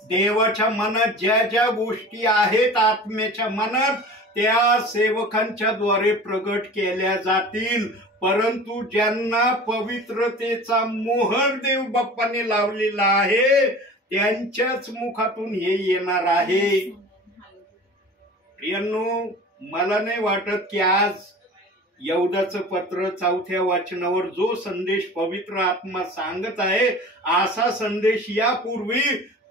देवाच्या मनात ज्या ज्या गोष्टी आहेत आत्म्याच्या मनात, त्या सेवकांच्या द्वारे प्रगट केल्या जातील. परंतु ज्यांना पवित्रतेचा मोहर देव बाप्पाने लावलेला आहे त्यांच्याच मुखातून हे येणार आहे. प्रियांनो, मला नाही वाटत की आज यहूदाचं पत्र 4थ्या वचनावर जो संदेश पवित्र आत्मा सांगत आहे असा संदेश यापूर्वी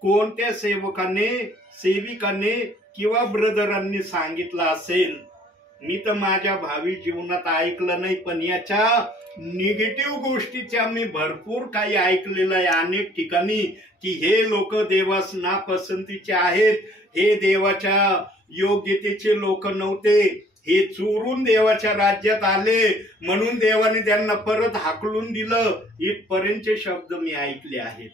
कोणत्या सेविकाने किंवा ब्रदरांनी सांगितला असेल. मी तर माझ्या भावी जीवनात ऐकलं नाही, पण याच्या निगेटिव्ह गोष्टीच्या मी भरपूर काही ऐकलेलं आहे अनेक ठिकाणी, की हे लोक देवास नापसंतीचे आहेत, हे देवाच्या योग्यतेचे लोक नव्हते, हे चोरून देवाच्या राज्यात आले म्हणून देवाने त्यांना परत हाकलून दिलं, इथपर्यंतचे शब्द मी ऐकले आहेत.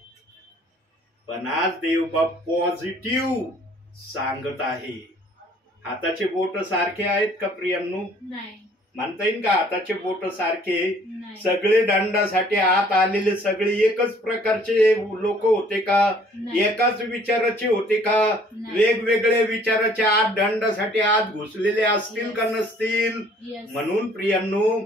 पण आज देवबाप पॉझिटिव्ह सांगत आहे. हाताचे बोट सारखे आहेत का प्रियांनो? नाही. म्हणता येईल का हाताचे बोट सारखे? सगळे दंडासाठी आत आलेले सगळे एकच प्रकारचे लोक होते का? एकाच विचाराचे होते का? वेगवेगळे विचाराचे आत दंडासाठी आत घुसलेले असतील का नसतील? म्हणून प्रियांनो,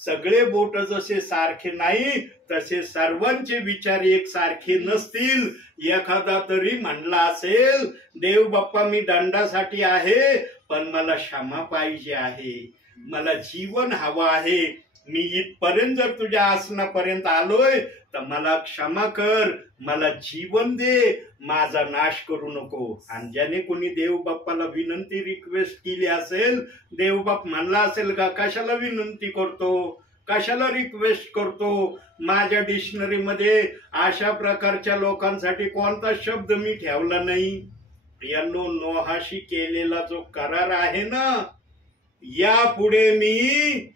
सगळे बोट जसे सारखे नाही तसे सर्वांचे विचार एक सारखे नसतील. एखादा तरी म्हणला असेल, देव बाप्पा मी दंडासाठी आहे पण मला क्षमा पाहिजे आहे, मला जीवन हवं आहे, मी इथपर्यंत जर तुझ्या आसनापर्यंत आलोय तर मला क्षमा कर, मला जीवन दे, माझा नाश करू नको. आणि ज्याने कोणी देव बाप्पाला विनंती रिक्वेस्ट केली असेल, देव बाप म्हणला असेल का कशाला विनंती करतो, कशाला रिक्वेस्ट करतो? माझ्या डिक्शनरी मध्ये अशा प्रकारच्या लोकांसाठी कोणता शब्द मी ठेवला नाही. प्रियांनो, नोहाशी केलेला जो करार आहे ना, यापुढे मी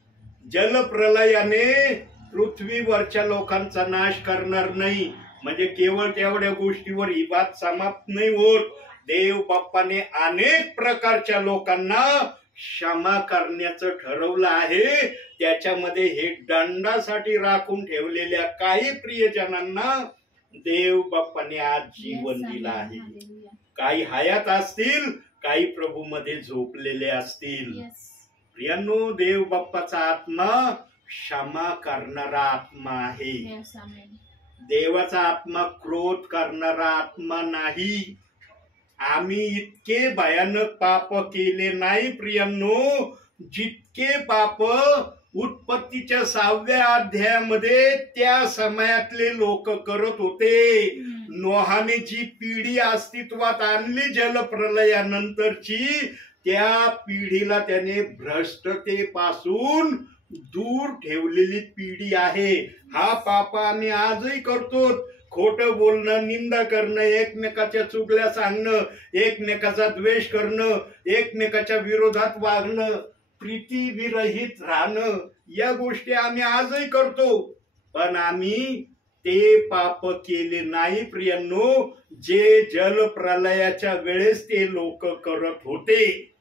जलप्रलयाने पृथ्वीवरच्या लोकांचा नाश करणार नाही. म्हणजे केवळ तेवढ्या गोष्टीवर ही बात समाप्त नाही होत. देव बाप्पाने अनेक प्रकारच्या लोकांना क्षमा करण्याचं ठरवलं आहे. त्याच्यामध्ये हे दंडासाठी राखून ठेवलेल्या काही प्रियजनांना देव बाप्पाने आज जीवन दिलं आहे. काही हयात असतील, काही प्रभू मध्ये झोपलेले असतील. प्रियांनो, देव बाप्पाचा आत्मा क्षमा करणारा आत्मा आहे. देवाचा आत्मा क्रोध करणारा आत्मा नाही. आम्ही इतके भयानक पाप केले नाही प्रियांनो, जितके पाप उत्पत्तीच्या 6व्या अध्यायामध्ये त्या समयातले लोक करत होते. नोहाने जी पिढी अस्तित्वात आणली जलप्रलयानंतरची, त्या पिढीला त्याने भ्रष्टतेपासून दूर ठेवलेली पिढी आहे. हा पाप आम्ही आजही करतो. खोटं बोलणं, निंदा करणं, एकमेकाच्या चुगल्या सांगणं, एकमेकाचा द्वेष करणं, एकमेकाच्या विरोधात वागणं, प्रीती विरहित राहणं, या गोष्टी आम्ही आजही करतो. पण आम्ही ते पाप केले नाही प्रियांनो, जे जलप्रलयाच्या वेळेस ते लोक करत होते.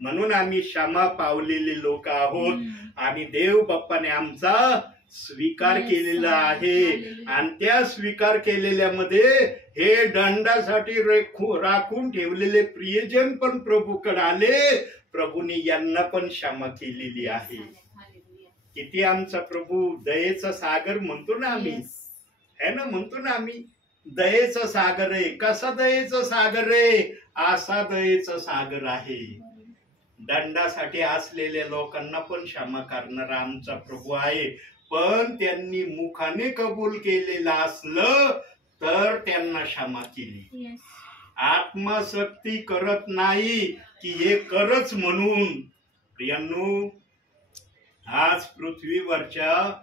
म्हणून आम्ही क्षमा पावलेले लोक आहोत आणि देव बाप्पाने आमचा स्वीकार Yes, केलेला Amen. आहे. Hallelujah. आणि त्या स्वीकार केलेल्यामध्ये हे दंडासाठी राखून ठेवलेले प्रियजन पण प्रभूकडे आले. प्रभूने यांना पण क्षमा केलेली आहे. Hallelujah. किती आमचा प्रभू दयेचा सागर म्हणतो ना आम्ही, Yes. है ना, म्हणतो ना आम्ही दयेचा सागर आहे. कसा दयेचा सागर आहे? असा दयेचा सागर आहे. दंडासाठी असलेल्या लोकांना पण क्षमा करणारा आमचा प्रभू आहे. पण त्यांनी मुखाने कबूल केलेलं असलं तर त्यांना क्षमा केली. Yes. आत्मशक्ती करत नाही की हे करच म्हणून. प्रियांनो, आज पृथ्वीवरच्या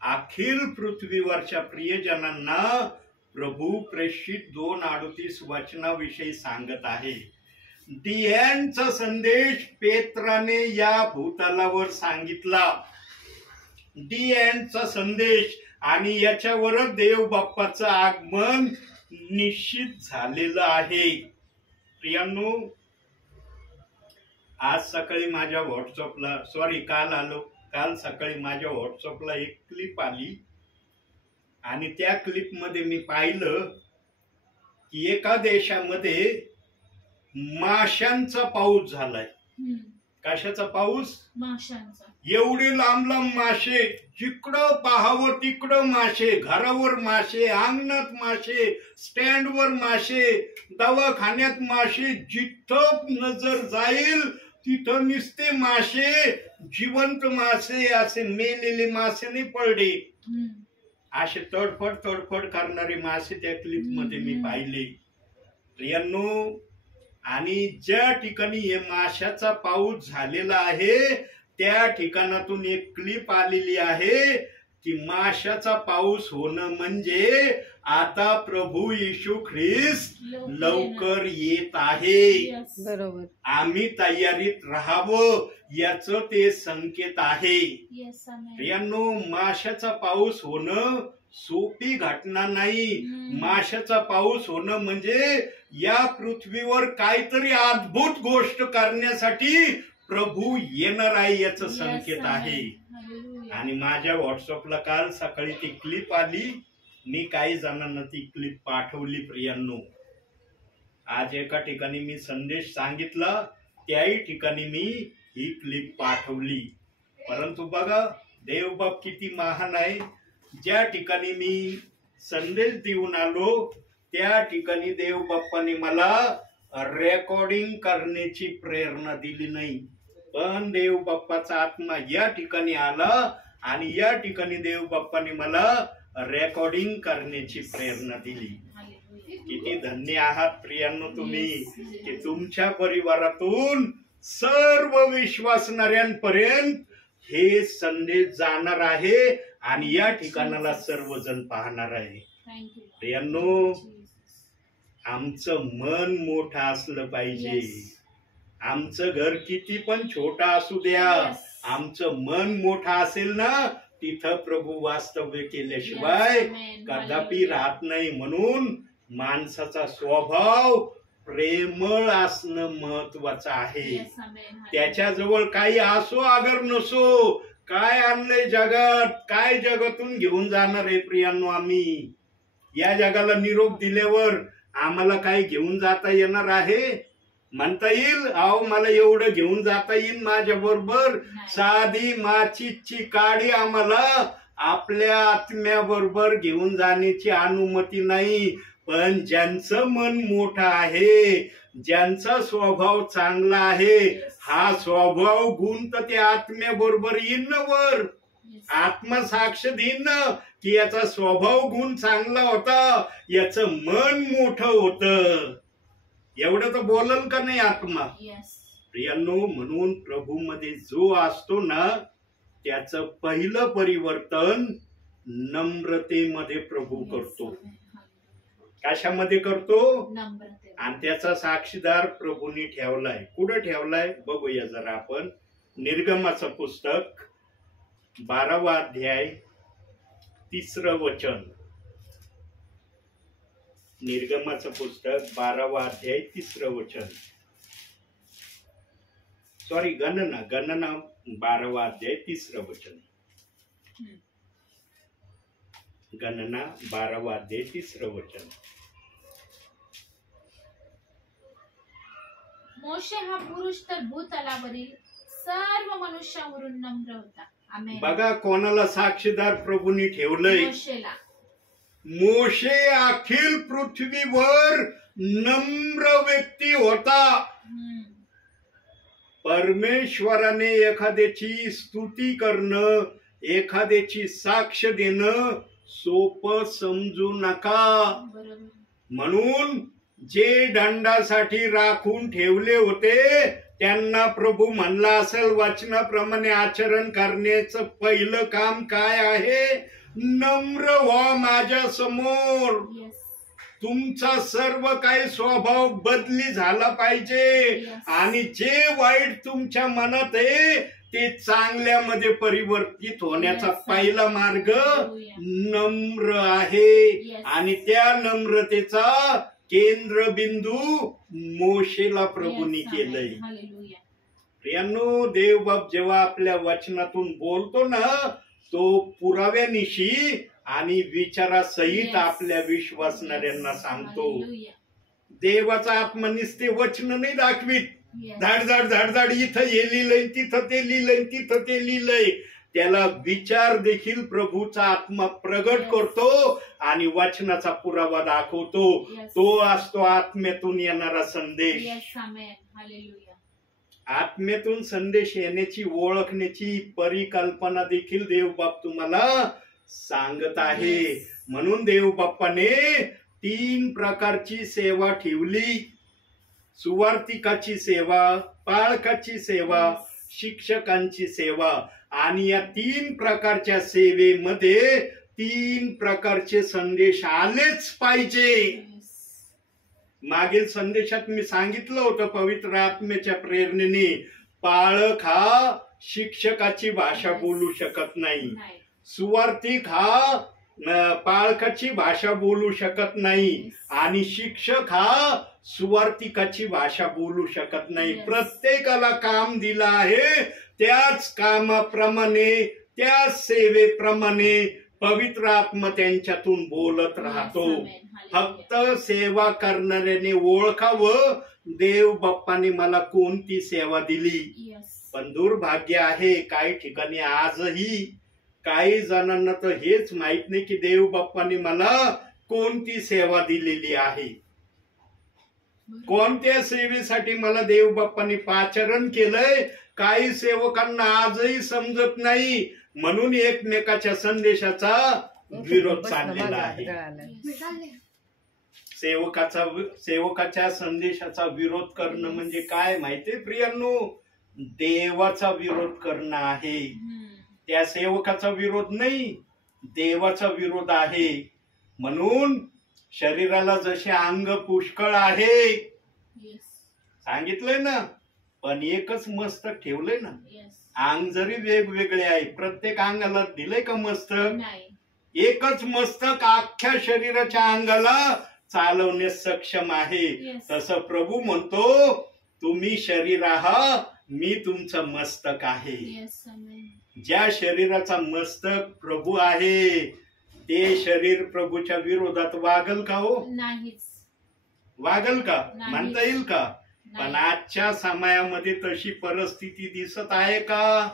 अखिल पृथ्वीवरच्या प्रियजनांना प्रभू प्रेषित 2:38 वचनाविषयी सांगत आहे. दी एंडचा संदेश पेत्राने या भूतलावर सांगितला. दी एंडचा संदेश, आणि याच्यावरच देव बाप्पाचं आगमन निश्चित झालेलं आहे. प्रियांनो, आज सकाळी माझ्या व्हॉट्सअपला काल सकाळी माझ्या व्हॉट्सअपला एक क्लिप आली आणि त्या क्लिप मध्ये मी पाहिलं की एका देशामध्ये माशांचा पाऊस झालाय. हम्म. कशाचा पाऊस? माशांचा. एवढे लांब लांब मासे, जिकडं पाहावं तिकडं मासे, घरावर मासे, अंगणात मासे, स्टँडवर मासे, दवाखान्यात मासे, जिथं नजर जाईल तिथं नुसते मासे, जिवंत मासे, असे मेलेले मासे नाही पडले, हम्म. असे तडफड करणारे मासे त्या क्लिप मध्ये मी पाहिले. प्रियांनो, आणि ज्या ठिकाणी हे माशाचा पाऊस झालेला आहे त्या ठिकाणातून एक क्लिप आलेली आहे की माशाचा पाऊस होणं म्हणजे आता प्रभू येशू ख्रिस्त लवकर येत आहे. Yes. बरोबर. आम्ही तयारीत राहावं याचं ते संकेत आहे. Yes, Amen. प्रियांनो, माशाचा पाऊस होणं सोपी घटना नाही. हम्म. माशाचा पाऊस होणं म्हणजे या पृथ्वीवर काहीतरी अद्भुत गोष्ट करण्यासाठी प्रभू येणार आहे याचं Yes, संकेत Amen. आहे. Hallelujah. आणि माझ्या व्हॉट्सअपला काल सकाळी ती क्लिप आली. मी काही जणांना ती क्लिप पाठवली. प्रियांनो, आज एका ठिकाणी मी संदेश सांगितला, त्याही ठिकाणी मी ही क्लिप पाठवली. परंतु बघा, देवबाप किती महान आहे. ज्या ठिकाणी मी संदेश देऊन आलो त्या ठिकाणी देव बाप्पाने मला रेकॉर्डिंग करण्याची प्रेरणा दिली नाही, पण देव बाप्पाचा आत्मा या ठिकाणी आला आणि या ठिकाणी देव बाप्पाने मला रेकॉर्डिंग करण्याची प्रेरणा दिली. Hallelujah. किती धन्य आहात प्रियांनो तुम्ही Yes. की तुमच्या परिवारातून सर्व विश्वासणाऱ्यांपर्यंत हे संदेश जाणार आहे आणि या ठिकाणाला सर्वजण पाहणार आहे. Thank you. प्रियांनो, Jesus. आमचं मन मोठं असलं पाहिजे. Yes. आमचं घर किती पण छोटा असू द्या, Yes. आमचं मन मोठं असेल ना, तिथं प्रभू वास्तव्य केल्याशिवाय Yes, Amen. कदापि Hallelujah. राहत नाही. म्हणून माणसाचा स्वभाव प्रेमळ असणं महत्वाचं आहे. Yes, Amen. त्याच्याजवळ काही असो अगर नसो, काय आणलंय जगात, काय जगातून घेऊन जाणार आहे प्रियांनो. आम्ही या जगाला निरोप दिल्यावर आम्हाला काय घेऊन जाता येणार आहे? म्हणता येईल अहो मला एवढं घेऊन जाता येईल माझ्या बरोबर? नाही. साधी माचीची काडी आम्हाला आपल्या आत्म्याबरोबर घेऊन जाण्याची अनुमती नाही. पण ज्यांचं मन मोठं आहे, ज्यांचा स्वभाव चांगला आहे, हा स्वभाव गुण तर त्या आत्म्याबरोबर येईन ना वर. Yes. आत्मसाक्ष देईन ना की याचा स्वभाव गुण चांगला होता, याचं मन मोठं होतं. एवढं तर बोलल का नाही आत्मा? Yes. प्रियांनो, म्हणून प्रभू मध्ये जो असतो ना त्याचं पहिलं परिवर्तन नम्रतेमध्ये प्रभू Yes, करतो. Amen. Hallelujah. कशामध्ये करतो? नम्रते. आणि त्याचा साक्षीदार प्रभूंनी ठेवलाय. कुठं ठेवलाय बघूया जरा आपण. निर्गमाचं पुस्तक 12वा अध्याय 3रं वचन. निर्गमाचं पुस्तक 12वा अध्याय 3रं वचन. गणना 12वा अध्याय 3रं वचन. हम्म. गणना 12 अध्याय 3 वचन. मोशे हा पुरुष तर भूतलावरील सर्व मनुष्यावरून नम्र होता. आमेन. बघा कोणाला साक्षीदार प्रभूंनी ठेवलंय. मोशेला. मोशे अखिल पृथ्वीवर नम्र व्यक्ती होता. परमेश्वराने एखाद्याची स्तुती करणं, एखाद्याची साक्ष देणं सोपं समजू नका. बरोबर. म्हणून जे दंडासाठी राखून ठेवले होते त्यांना प्रभू म्हणला असेल वचनाप्रमाणे आचरण करण्याचं पहिलं काम काय आहे? नम्र व्हा माझ्या समोर. Yes. तुमचा सर्व काही स्वभाव बदली झाला पाहिजे. Yes. आणि जे वाईट तुमच्या मनात आहे ते चांगल्यामध्ये परिवर्तित होण्याचा Yes. पहिला मार्ग Hallelujah. नम्र आहे. Yes. आणि त्या नम्रतेचा केंद्रबिंदू मोशेला प्रभूंनी Yes, केलंय. amen. Hallelujah. प्रियांनो, देवबाप जेव्हा आपल्या वचनातून बोलतो ना तो पुराव्यानिशी आणि विचारासहित Yes. आपल्या विश्वासणाऱ्यांना सांगतो. Hallelujah. देवाचा आत्मा नुसते वचन नाही दाखवीत. Yes. झाड इथं हे लिहिलंय, तिथं ते लिहिलंय, तिथं ते लिहिलंय. त्याला विचार देखील प्रभूचा आत्मा प्रगट Yes. करतो आणि वचनाचा पुरावा दाखवतो. Yes. तो असतो आत्म्यातून येणारा संदेश. Yes, amen. Hallelujah. आत्म्यातून संदेश येण्याची ओळखण्याची परिकल्पना देखील देवबाप तुम्हाला सांगत आहे. Yes. म्हणून देवबाप्पाने 3 प्रकारची सेवा ठेवली. सुवार्तिकाची सेवा, पाळकाची सेवा, Yes. शिक्षकांची सेवा. आणि या 3 प्रकारच्या सेवेमध्ये 3 प्रकारचे संदेश आलेच पाहिजे. Yes. मागील संदेशात मी सांगितलं होतं पवित्र आत्म्याच्या प्रेरणेने पाळक हा शिक्षकाची भाषा बोलू शकत नाही. नाही. सुवार्तिक हा पाळकाची भाषा बोलू शकत नाही. Yes. आणि शिक्षक हा सुवार्तिकाची भाषा बोलू शकत नाही. Yes. प्रत्येकाला काम दिलं आहे. त्याच कामाप्रमाणे, त्याच सेवेप्रमाणे पवित्र आत्मा त्यांच्यातून बोलत राहतो. Yes, amen. फक्त Hallelujah. सेवा करणाऱ्याने ओळखावं देव बाप्पाने मला कोणती सेवा दिली. Yes. पण दुर्भाग्य आहे काही ठिकाणी आजही काही जणांना तर हेच माहित नाही की देव बाप्पाने मला कोणती सेवा दिलेली आहे. कोणत्या सेवेसाठी मला देव बाप्पाने पाचारण केलंय काही सेवकांना आजही समजत नाही. म्हणून एकमेकाच्या संदेशाचा विरोध चाललेला आहे. सेवकाच्या संदेशाचा विरोध करणं म्हणजे काय माहितीये प्रियांनो? देवाचा विरोध करणं आहे. त्या सेवकाचा विरोध नाही, देवाचा विरोध आहे. म्हणून शरीराला जसे अंग पुष्कळ आहे Yes. सांगितलंय ना, पण एकच मस्तक ठेवलंय ना. Yes. अंग जरी वेगवेगळे आहे प्रत्येक अंगाला दिलंय का मस्तक? नाही. एकच मस्तक अख्ख्या शरीराच्या अंगाला चालवण्यास सक्षम आहे. Yes. तसं प्रभू म्हणतो तुम्ही शरीर आहात, मी तुमचं मस्तक आहे. Yes, amen. ज्या शरीराचा मस्तक प्रभू आहे ते शरीर प्रभूच्या विरोधात वागल का हो? नाहीच. वागल का? नाही. म्हणता येईल का? पण नाही. आजच्या समयामध्ये तशी परिस्थिती दिसत आहे का?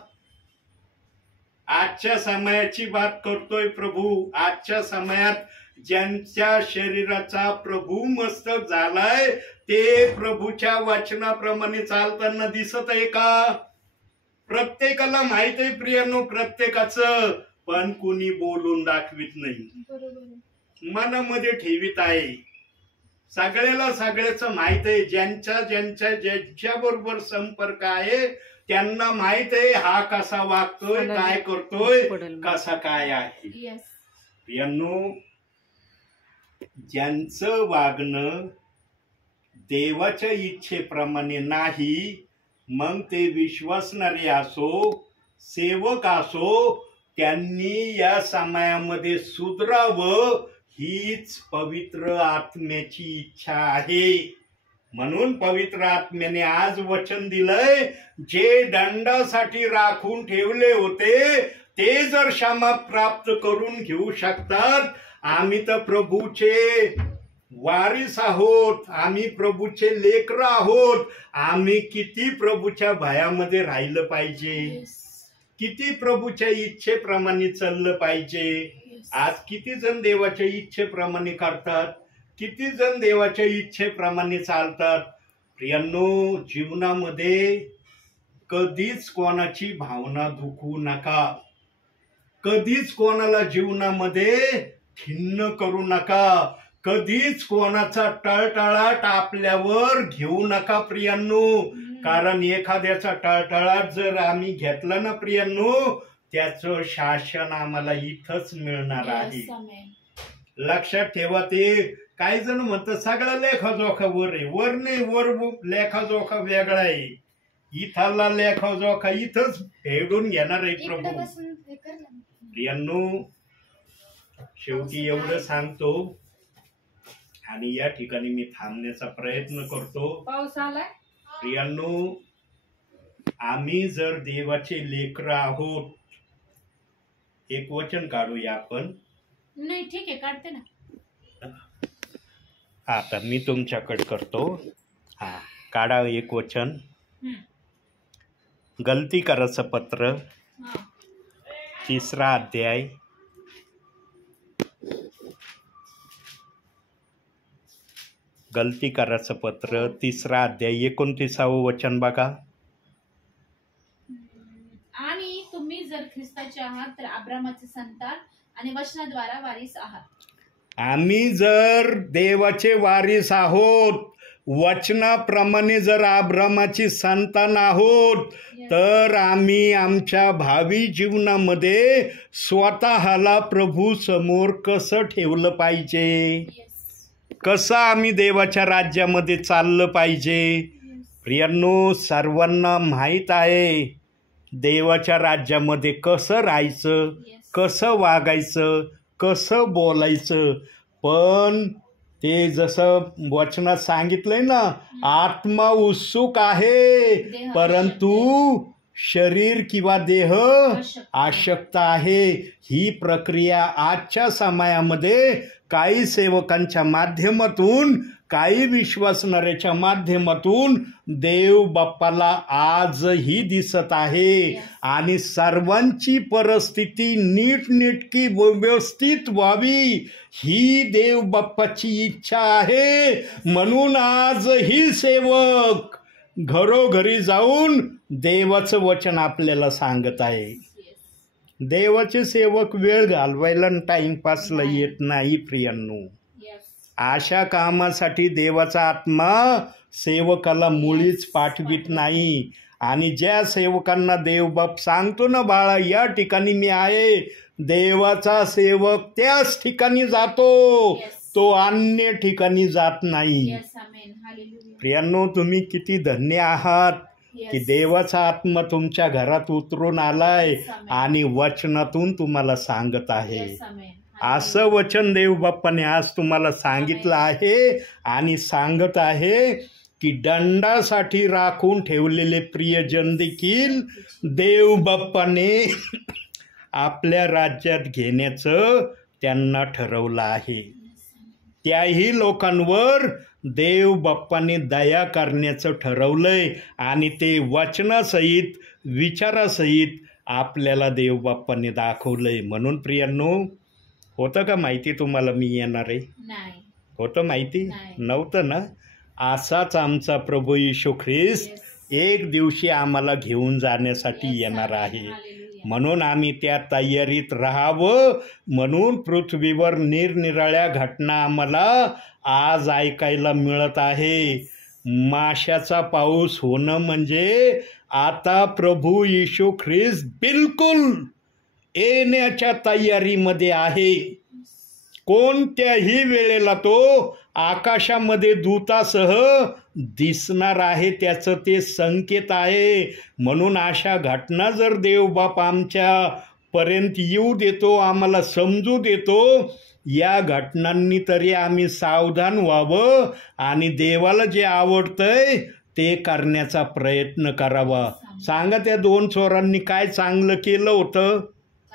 आजच्या समयाची बात करतोय प्रभू. आजच्या समयात ज्यांच्या शरीराचा प्रभू मस्तक झालाय ते प्रभूच्या वचनाप्रमाणे चालताना दिसत आहे का? प्रत्येकाला माहित आहे प्रियांनो प्रत्येकाचं, पण कुणी बोलून दाखवित नाही. बरोबर. मनामध्ये ठेवीत आहे. सगळ्याला सगळ्याचं माहित आहे. ज्यांच्या बरोबर संपर्क आहे त्यांना माहित आहे हा कसा वागतोय, काय करतोय, कसा काय आहे. Yes. प्रियांनो, ज्यांचं वागणं देवाच्या इच्छेप्रमाणे नाही, मग ते विश्वासणारे असो, सेवक असो, त्यांनी या समयामध्ये सुधरावं हीच पवित्र आत्म्याची इच्छा आहे. म्हणून पवित्र आत्म्याने आज वचन दिलंय जे दंडासाठी राखून ठेवले होते ते जर क्षमा प्राप्त करून घेऊ शकतात, आम्ही तर प्रभूचे वारिस आहोत, आम्ही प्रभूचे लेकर आहोत. आम्ही किती प्रभूच्या भयामध्ये राहिलं पाहिजे, किती प्रभूच्या इच्छेप्रमाणे चाललं पाहिजे. आज किती जण देवाच्या इच्छेप्रमाणे करतात, किती जण देवाच्या इच्छेप्रमाणे चालतात. प्रियांनो, जीवनामध्ये कधीच कोणाची भावना दुखवू नका, कधीच कोणाला जीवनामध्ये खिन्न करू नका, कधीच कोणाचा टळटळाट आपल्यावर घेऊ नका प्रियांनो. कारण एखाद्याचा टळटळाट जर आम्ही घेतला ना प्रियांनो, त्याचं शासन आम्हाला इथंच मिळणार आहे. लक्षात ठेवा. ते काही जण म्हणतात सगळा लेखाजोखा वर आहे. वर नाही, वर लेखाजोखा वेगळा आहे. इथला लेखाजोखा इथंच फेडून घेणार आहे प्रभू. प्रियांनो, शेवटी एवढं सांगतो आणि या ठिकाणी मी थांबण्याचा प्रयत्न करतो. पाऊस आलाय. प्रियांनो, आम्ही जर देवाचे लेकर आहोत, एक वचन काढूया आपण. नाही, ठीक आहे, काढते ना. आता मी तुमच्याकडे करतो. हा, काढा एक वचन. गलतीकाराचं पत्र, 3रा अध्याय, गलतीकाराचं पत्र 3रा अध्याय 29वे वचन बघा. आणि तुम्ही जर ख्रिस्ताचे आहात तर अब्रामाचे संतान आणि वचनाद्वारा वारिस आहात. आम्ही जर देवाचे वारिस आहोत, वचनाप्रमाणे जर अब्रामाची संतान आहोत, तर आम्ही आमच्या भावी जीवनामध्ये स्वतःला प्रभू समोर कसं ठेवलं पाहिजे, कसं आम्ही देवाच्या राज्यामध्ये चाललं पाहिजे. प्रियांनो, सर्वांना माहीत आहे देवाच्या राज्यामध्ये कसं राहायचं, कसं वागायचं, कसं बोलायचं. पण ते जसं वचनात सांगितलंय ना, आत्मा उत्सुक आहे परंतु शरीर किंवा देह अशक्त आहे. ही प्रक्रिया आजच्या समयामध्ये काही सेवकांच्या माध्यमातून, काही विश्वासणाऱ्याच्या माध्यमातून देव बाप्पाला आजही दिसत आहे. आणि सर्वांची परिस्थिती नीटनेटकी व्यवस्थित व्हावी ही देव बाप्पाची इच्छा आहे. म्हणून आजही सेवक घरोघरी जाऊन देवाचं वचन आपल्याला सांगत आहे. देवाचे सेवक वेळ घालवायला टाइमपासला येत नाही प्रियांनो. अशा कामासाठी देवाचा आत्मा सेवकाला मुळीच पाठवित नाही. आणि ज्या सेवकांना देवबाप सांगतो ना, बाळा या ठिकाणी मी आहे, देवाचा सेवक त्याच ठिकाणी जातो, तो अन्य ठिकाणी जात नाही. प्रियांनो, तुम्ही किती धन्य आहात की देवाचा आत्मा तुमच्या घरात उतरून आलाय आणि वचनातून तुम्हाला सांगत आहे. असं वचन देव बाप्पाने आज तुम्हाला सांगितलं आहे आणि सांगत आहे की दंडासाठी राखून ठेवलेले प्रियजन देखील देव बाप्पाने आपल्या राज्यात घेण्याचं त्यांना ठरवलं आहे. त्याही लोकांवर देव बाप्पाने दया करण्याचं ठरवलंय आणि ते वचनासहित, विचारासहित आपल्याला देव बाप्पाने दाखवलंय. म्हणून प्रियांनो, होतं का माहिती तुम्हाला मी येणार आहे? होतं माहिती नव्हतं ना? असाच आमचा प्रभू येशू ख्रिस्त एक दिवशी आम्हाला घेऊन जाण्यासाठी येणार आहे. म्हणून आम्ही त्या तयारीत राहावं. म्हणून पृथ्वीवर निरनिराळ्या घटना आम्हाला आज ऐकायला मिळत आहे. माशाचा पाऊस होणं म्हणजे आता प्रभू येशू ख्रिस्त बिलकुल येण्याच्या तयारीमध्ये आहे. कोणत्याही वेळेला तो आकाशामध्ये दूतासह दिसणार आहे, त्याचं ते संकेत आहे. म्हणून अशा घटना जर देवबाप आमच्या पर्यंत येऊ देतो, आम्हाला समजू देतो, या घटनांनी तरी आम्ही सावधान व्हावं आणि देवाला जे आवडतंय ते करण्याचा प्रयत्न करावा. सांगा, त्या 2 चोरांनी काय चांगलं केलं होतं?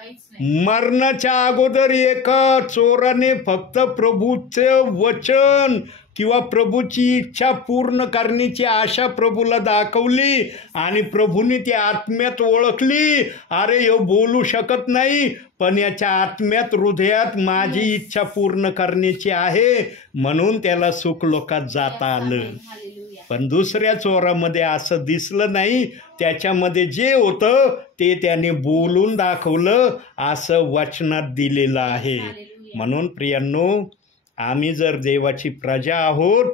काहीच नाही. मरणाच्या अगोदर एका चोराने फक्त प्रभूचं वचन किंवा प्रभूची इच्छा पूर्ण करण्याची आशा प्रभूला दाखवली आणि प्रभूने ती आत्म्यात ओळखली. अरे ह्यो बोलू शकत नाही, पण याच्या आत्म्यात हृदयात माझी इच्छा पूर्ण करण्याची आहे, म्हणून त्याला सुख लोकात जाता आलं. हालेलुया. पण दुसऱ्या चोरामध्ये असं दिसलं नाही. त्याच्यामध्ये जे होतं ते त्याने बोलून दाखवलं, असं वचनात दिलेलं आहे. हालेलुया. म्हणून प्रियांनो, आम्ही जर देवाची प्रजा आहोत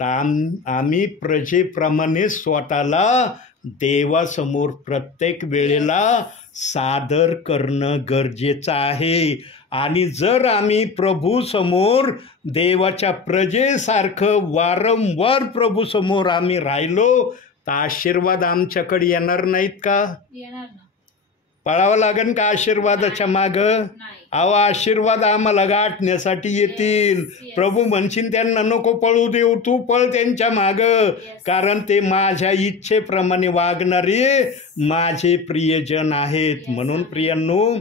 तर आम्ही प्रजेप्रमाणे स्वतःला देवासमोर प्रत्येक वेळेला सादर करणं गरजेचं आहे. आणि जर आम्ही प्रभूसमोर देवाच्या प्रजेसारखं वारंवार प्रभूसमोर आम्ही राहिलो तर आशीर्वाद आमच्याकडे येणार नाहीत का? येणार ना. पळावं लागेल का आशीर्वादाच्या मागं? नाही. अहो, आशीर्वाद आम्हाला गाठण्यासाठी येतील. Yes. प्रभू म्हणशील त्यांना नको पळू देऊ, तू पळ त्यांच्या मागं, कारण ते माझ्या इच्छेप्रमाणे वागणारे माझे प्रियजन आहेत. Yes. म्हणून प्रियांनो,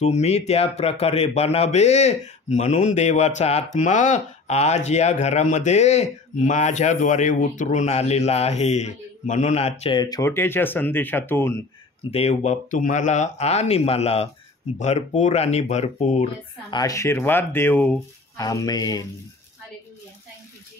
तुम्ही त्या प्रकारे बनावे, म्हणून देवाचा आत्मा आज या घरामध्ये माझ्याद्वारे उतरून आलेला आहे. म्हणून आजच्या या छोट्याशा संदेशातून देवबाप तुम्हाला आणि मला भरपूर आणि भरपूर Yes, आमेन. आशीर्वाद देव. आमेन.